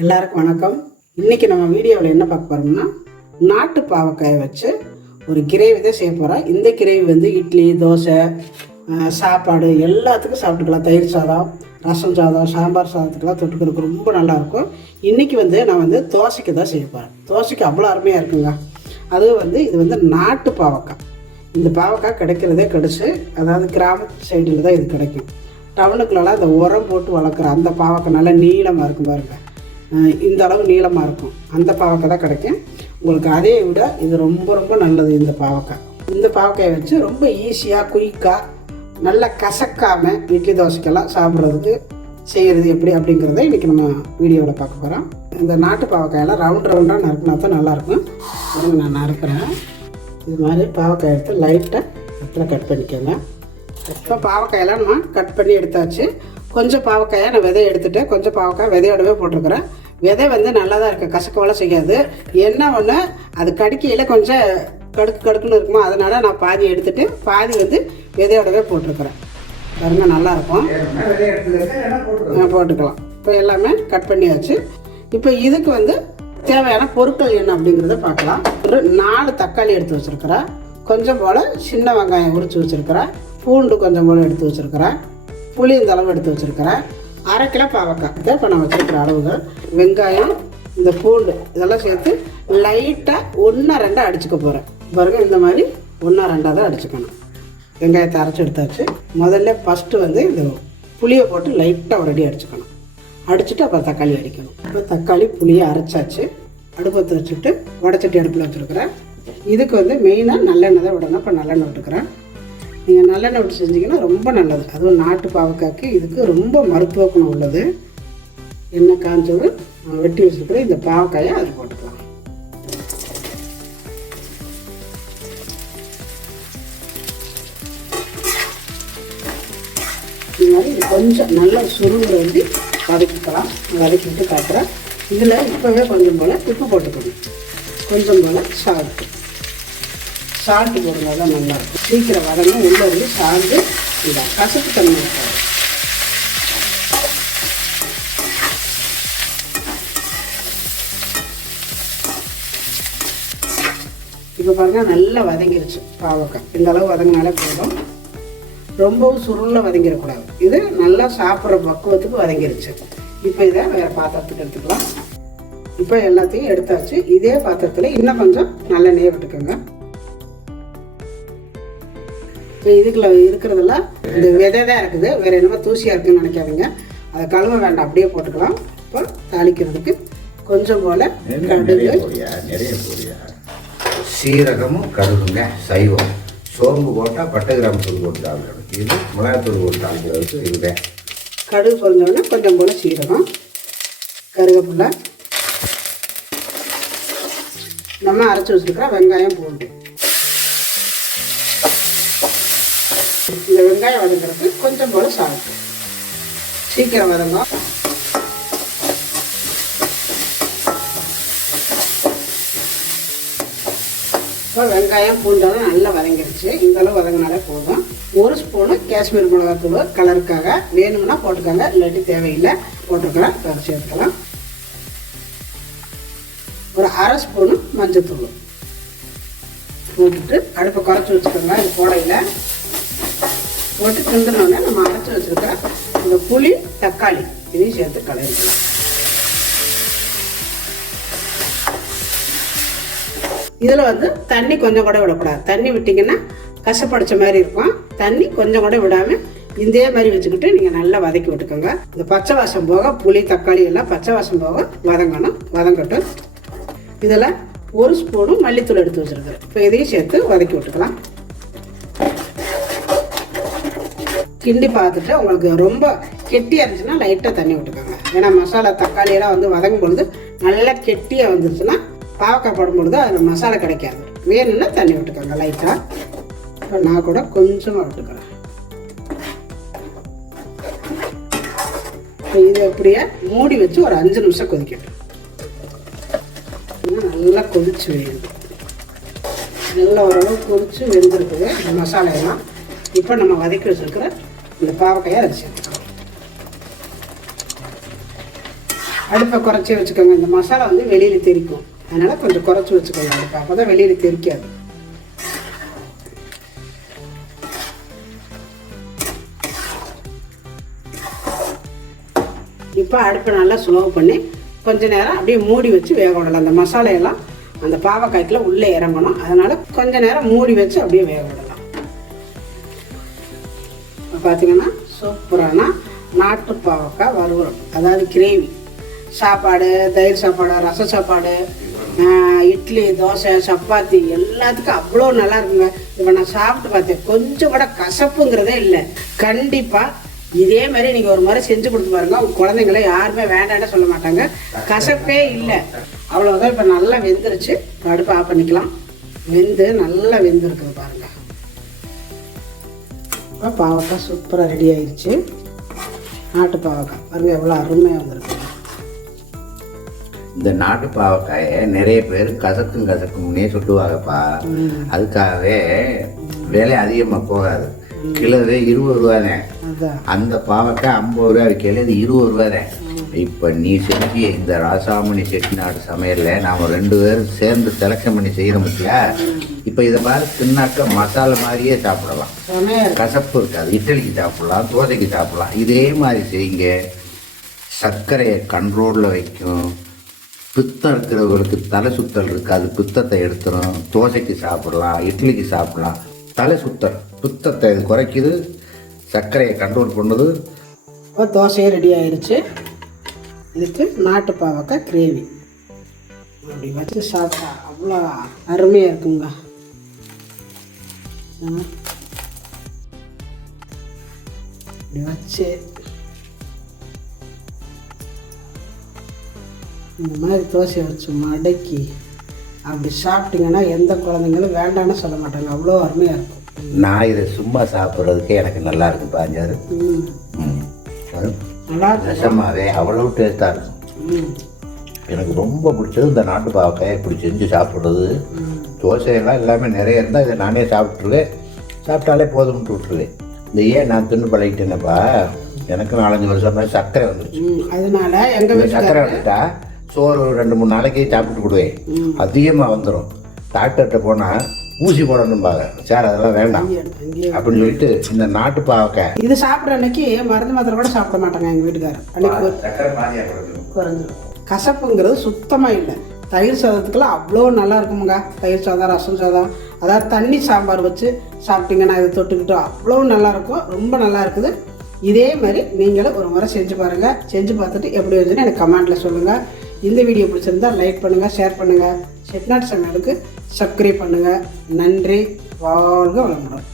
எல்லாருக்கும் வணக்கம். இன்றைக்கி நம்ம வீடியோவில் என்ன பார்க்க போகிறோம்னா, நாட்டு பாவக்காயை வச்சு ஒரு கிரேவி தான் செய்ய போகிறோம். இந்த கிரேவி வந்து இட்லி, தோசை, சாப்பாடு எல்லாத்துக்கும் சாப்பிட்டுக்கலாம். தயிர் சாதம், ரசம் சாதம், சாம்பார் சாதத்துக்கெல்லாம் தொட்டுக்கிறதுக்கு ரொம்ப நல்லாயிருக்கும். இன்றைக்கி வந்து நான் வந்து தோசைக்கு தான் செய்ய போகிறேன். தோசைக்கு அவ்வளோ அருமையாக இருக்குங்க. அதுவும் வந்து இது வந்து நாட்டு பாவக்காய். இந்த பாவக்காய் கிடைக்கிறதே கிடைச்சு, அதாவது கிராமத்து சைடில் தான் இது கிடைக்கும். டவுனுக்குள்ளலாம் இந்த உரம் போட்டு வளர்க்குற அந்த பாவக்காய் நல்லா நீளமாக இருக்கும் பாருங்கள். இந்த அளவு நீளமாக இருக்கும். அந்த பாவக்காய் தான் கிடைக்கும் உங்களுக்கு. அதே விட இது ரொம்ப ரொம்ப நல்லது. இந்த பாவக்காயை வச்சு ரொம்ப ஈஸியாக குயிக்காக நல்லா கசக்காமல் இட்லி தோசைக்கெல்லாம் சாப்பிட்றதுக்கு செய்கிறது எப்படி அப்படிங்கிறத இன்றைக்கி நம்ம வீடியோவில் பார்க்க போகிறோம். இந்த நாட்டு பாவக்காயெல்லாம் ரவுண்டாக நறுக்கினா தான் நல்லாயிருக்கும். நான் நறுக்கிறேன். இது மாதிரி பாவக்காய் எடுத்து லைட்டாக இடத்துல கட் பண்ணிக்கோங்க. இப்போ பாவக்காயெல்லாம் நம்ம கட் பண்ணி எடுத்தாச்சு. கொஞ்சம் பாவக்காயை நான் விதையை எடுத்துகிட்டேன். கொஞ்சம் பாவக்காய் விதையோடவே போட்டிருக்கிறேன். விதை வந்து நல்லா தான் இருக்குது, கசக்கவெல்லாம் செய்யாது. என்ன ஒன்று, அது கடிக்கையில் கொஞ்சம் கடுக்குன்னு இருக்குமோ, அதனால் நான் பாதி எடுத்துகிட்டு பாதி வந்து விதையோடவே போட்டிருக்கிறேன். பாருங்க, நல்லாயிருக்கும். போட்டுக்கலாம். இப்போ எல்லாமே கட் பண்ணியாச்சு. இப்போ இதுக்கு வந்து தேவையான பொருட்கள் என்ன அப்படிங்கிறத பார்க்கலாம். ஒரு 4 தக்காளி எடுத்து வச்சுருக்கிறேன். கொஞ்சம் போல் சின்ன வெங்காயம் உரித்து வச்சுருக்கிறேன். பூண்டு கொஞ்சம் போல் எடுத்து வச்சுருக்கிறேன். புளி இந்த அளவு எடுத்து வச்சுருக்கிறேன். 1/2 கிலோ பாவக்காய் இதை இப்போ நான் வச்சுருக்கிற அளவுகள். வெங்காயம், இந்த பூண்டு இதெல்லாம் சேர்த்து லைட்டாக 1-2 அடிச்சுக்க போகிறேன். பாருங்கள், இந்த மாதிரி 1-2 தான் அடிச்சுக்கணும். வெங்காயத்தை அரைச்சி எடுத்தாச்சு. முதல்ல ஃபஸ்ட்டு வந்து இந்த புளியை போட்டு லைட்டாக ஒரு அடி அடிச்சுக்கணும். அடிச்சுட்டு அப்புறம் தக்காளி அடிக்கணும். இப்போ தக்காளி புளியை அரைச்சாச்சு. அடுப்பத்தை வச்சுட்டு வடைச்சட்டி அடுப்பில் வச்சுருக்கிறேன். இதுக்கு வந்து மெயினாக நல்லெண்ணெய் தான் விடணும். இப்போ நல்லெண்ணெய் விட்டுக்கிறேன். நீங்கள் நல்லெண்ணெய் விட்டு செஞ்சிங்கன்னா ரொம்ப நல்லது. அதுவும் நாட்டு பாவக்காய்க்கு இதுக்கு ரொம்ப மருத்துவ குணம் உள்ளது. எண்ணெய் காஞ்சோடு வெட்டி வச்சுருக்கிற இந்த பாவக்காயை அதில் போட்டுக்கலாம். இது மாதிரி இது கொஞ்சம் நல்லா சுருங்க வேண்டி வதக்கிக்கலாம். வதக்கிட்டு காட்டுறேன். இதில் இப்போவே கொஞ்சம் போல் உப்பு போட்டுக்கணும். கொஞ்சம் போல் சால்ட்டு போடுங்க, தான் நல்லாயிருக்கும். சீக்கிரம் வதங்க. உள்ளே இருந்து சால்ட்டு இந்த கசப்பு தன்மை இருக்காது. இப்போ பாருங்கள், நல்லா வதங்கிருச்சு பாவக்காய். இந்த அளவு வதங்கினாலே போதும். ரொம்பவும் சுருள வதங்கிடக்கூடாது. இது நல்லா சாப்பிட்ற பக்குவத்துக்கு வதங்கிருச்சு. இப்போ இதை வேறு பாத்திரத்துக்கு எடுத்துக்கலாம். இப்போ எல்லாத்தையும் எடுத்தாச்சு. இதே பாத்திரத்தில் இன்னும் கொஞ்சம் நல்லெண்ணெயை விட்டுக்கோங்க. இப்போ இதுக்குள்ள இருக்கிறதெல்லாம் இந்த விதை தான் இருக்குது. வேறு என்னமோ தூசியாக இருக்குதுன்னு நினைக்காதீங்க. அதை கழுவ வேண்டாம், அப்படியே போட்டுக்கலாம். இப்போ தாளிக்கிறதுக்கு கொஞ்சம் போல் கடுகு, நிறைய சீரகமும் கடுகுங்க. சைவம் சோம்பு போட்டால் பட்டை கிராம் தூள் போட்டு தாளிக்கணும். இது மிளகாத்தூள் போட்டு தாளிக்கிறதுக்கு இதுதான். கடுகு பொரிஞ்சோடனே கொஞ்சம் போல் சீரகம், கருவேப்பிலை, நம்ம அரைச்சி வச்சுருக்கிற வெங்காயம், பூண்டு. இந்த வெங்காயம் வதங்கிறதுக்கு கொஞ்சம் போல் சால்ட்டு. சீக்கிரம் வதங்கும். இப்போ வெங்காயம் பூண்டெல்லாம் நல்லா வதங்கிருச்சு. இந்த அளவு வதங்கினாலே போதும். 1 ஸ்பூனு காஷ்மீர் மிளகாத்தூள் கலருக்காக வேணும்னா போட்டுக்கோங்க, இல்லாட்டி தேவையில்லை. போட்டுக்கலாம், சேர்த்துக்கலாம். ஒரு 1/2 ஸ்பூனு மஞ்சத்தூள் போட்டுட்டு அடுப்பை குறைச்சி வச்சுக்கோங்க. இது போடையில் போட்டு கிண்டனோடனே நம்ம அரைச்சி வச்சுருக்கிற இந்த புளி, தக்காளி இதையும் சேர்த்து கலரிக்கலாம். இதில் வந்து தண்ணி கொஞ்சம் கூட விடக்கூடாது. தண்ணி விட்டிங்கன்னா கசப்படிச்ச மாதிரி இருக்கும். தண்ணி கொஞ்சம் கூட விடாமல் இதே மாதிரி வச்சுக்கிட்டு நீங்கள் நல்லா வதக்கி விட்டுக்கோங்க. இந்த பச்சை வாசம் போக, புளி தக்காளி எல்லாம் பச்சை வாசம் போக வதங்கணும். வதங்கட்டும். இதில் 1 ஸ்பூனு மல்லித்தூள் எடுத்து வச்சுருக்கிறேன். இப்போ இதையும் சேர்த்து வதக்கி விட்டுக்கலாம். கிண்டி பார்த்துட்டு உங்களுக்கு ரொம்ப கெட்டியாக இருந்துச்சுன்னா லைட்டாக தண்ணி விட்டுக்கோங்க. ஏன்னா மசாலா தக்காளியெல்லாம் வந்து வதங்கும் பொழுது நல்லா கெட்டியாக வந்துருச்சுன்னா பாவக்காய் போடும்பொழுது அதில் மசாலா கிடைக்காது. வேணும்னா தண்ணி விட்டுக்கோங்க லைட்டாக. இப்போ நான் கூட கொஞ்சமாக விட்டுக்கிறேன். இப்போ இது அப்படியே மூடி வச்சு ஒரு 5 நிமிஷம் கொதிக்கட்டும். நல்லா கொதிச்சு வேணும். நல்லா ஓரளவு கொதிச்சு வெந்திருக்குது இந்த மசாலையெல்லாம். இப்போ நம்ம வதக்கி வச்சுருக்கிற இந்த பாவக்காயை அதை சேர்த்துக்கலாம். அடுப்பை குறைச்சி வச்சுக்கோங்க. இந்த மசாலா வந்து வெளியில் தெரிக்கும், அதனால் கொஞ்சம் குறைச்சி வச்சுக்கோங்க அடுப்பை, அப்போ தான் வெளியில் தெரிக்காது. இப்போ அடுப்பை நல்லா ஸ்லோ பண்ணி கொஞ்ச நேரம் அப்படியே மூடி வச்சு வேக விடலாம். அந்த மசாலையெல்லாம் அந்த பாவக்காய்க்குள்ள உள்ளே இறங்கணும், அதனால் கொஞ்ச நேரம் மூடி வச்சு அப்படியே வேக விடலாம். இப்போ பார்த்தீங்கன்னா சூப்பரான நாட்டு பாவக்காய் வறுவல், அதாவது கிரேவி. சாப்பாடு, தயிர் சாப்பாடு, ரச சாப்பாடு, இட்லி, தோசை, சப்பாத்தி எல்லாத்துக்கும் அவ்வளோ நல்லா இருக்குங்க. இப்போ நான் சாப்பிட்டு பார்த்தேன், கொஞ்சம் கூட கசப்புங்கிறதே இல்லை. கண்டிப்பாக இதே மாதிரி நீங்கள் ஒரு முறை செஞ்சு கொடுத்து பாருங்கள், உங்கள் குழந்தைங்கள யாருமே வேண்டான்னு சொல்ல மாட்டாங்க. கசப்பே இல்லை. அவ்வளோதான். இப்போ நல்லா வெந்துருச்சு. அடுப்பு ஆஃப் பண்ணிக்கலாம். நல்லா வெந்துருக்குது பாருங்கள். இப்போ பாவக்காய் சூப்பராக ரெடி ஆயிடுச்சு. நாட்டு பாவக்காய் பாருங்கள் எவ்வளோ அருமையாக வந்திருக்கு. இந்த நாட்டு பாவக்காயை நிறைய பேர் கசக்கும்னே சொல்லுவாங்கப்பா. அதுக்காகவே விலை அதிகமாக போகாது. கிலோவே 20 ரூபாதேன். அந்த பாவக்காய் 50 ரூபா விற்கல, இது 20 ரூபாதேன். இப்போ நீ செஞ்சு இந்த ராசாமணி செட்டிநாடு சமையலில் நாம் 2 பேரும் சேர்ந்து செலக்ஷன் பண்ணி செய்கிறோம் இல்லையா? இப்போ இதை மாதிரி தின்னாக்க மசாலா மாதிரியே சாப்பிடலாம், கசப்பு இருக்காது. இட்லிக்கு சாப்பிடலாம், தோசைக்கு சாப்பிடலாம். இதே மாதிரி செய்யுங்க, சர்க்கரையை கண்ட்ரோலில் வைக்கும். பித்தம் இருக்கிறவங்களுக்கு தலை சுத்தல் இருக்காது, பித்தத்தை எடுத்துரும். தோசைக்கு சாப்பிடலாம், இட்லிக்கு சாப்பிடலாம். தலை சுத்தல் பித்தத்தை இது குறைக்குது, சர்க்கரையை கண்ட்ரோல் பண்ணுது. இப்போ தோசையே ரெடி ஆயிடுச்சு. இதுக்கு நாட்டு பாவக்காய் கிரேவி அப்படி வச்சு சாப்பிட்டா அவ்வளோ அருமையாக இருக்குங்க. இப்படி வச்சு இந்த மாதிரி தோசையை வச்சு மடக்கி அப்படி சாப்பிட்டீங்கன்னா எந்த குழந்தைங்களும் வேண்டான்னு சொல்ல மாட்டாங்க, அவ்வளோ அருமையாக இருக்கும். நான் இதை சும்மா சாப்பிட்றதுக்கே எனக்கு நல்லா இருக்கும் பாஞ்சாரு. நல்லா ரசமாவே அவ்வளோ டேஸ்ட்டாக இருக்கும். எனக்கு ரொம்ப பிடிச்சது இந்த நாட்டு பாவக்காயை இப்படி செஞ்சு சாப்பிட்றது. தோசையெல்லாம் எல்லாமே நிறைய இருந்தால் இதை நானே சாப்பிட்ருவேன், சாப்பிட்டாலே போதும்னு விட்டுருவேன். இந்த ஏன் நான் தின்னு பழகிட்டேனப்பா, எனக்கு 4-5 வருஷம் மாதிரி சர்க்கரை வந்துருச்சு. அதனால எங்கள் சர்க்கரை வந்துட்டா சோறு 2-3 நாளைக்கு சாப்பிட்டு கொடுவேன், அதிகமாக வந்துடும். டாக்டர்கிட்ட போனால் ஊசி போடணும்பாங்க, சார் அதெல்லாம் வேண்டாம் அப்படின்னு சொல்லிட்டு இந்த நாட்டு பாவக்காய் இது சாப்பிட்ற அன்னைக்கு மருந்து மாத்திரை கூட சாப்பிட மாட்டாங்க எங்கள் வீட்டுக்காரர். அன்னைக்கு குறைஞ்சிடும். கசப்புங்கிறது சுத்தமாக இல்லை. தயிர் சாதத்துக்கெல்லாம் அவ்வளோ நல்லா இருக்குமுங்க. தயிர் சாதம், ரசம் சாதம், அதாவது தண்ணி சாம்பார் வச்சு சாப்பிட்டீங்கன்னா இதை தொட்டுக்கிட்டோம் அவ்வளோ நல்லாயிருக்கும். ரொம்ப நல்லா இருக்குது. இதே மாதிரி நீங்களும் ஒரு முறை செஞ்சு பாருங்கள். செஞ்சு பார்த்துட்டு எப்படி வந்துன்னு எனக்கு கமெண்ட்டில் சொல்லுங்கள். இந்த வீடியோ பிடிச்சிருந்தா லைக் பண்ணுங்கள், ஷேர் பண்ணுங்கள். செட்டிநாடு சமையலுக்கு சப்ஸ்கிரைப் பண்ணுங்கள். நன்றி. வாழ்க வளமுடன்.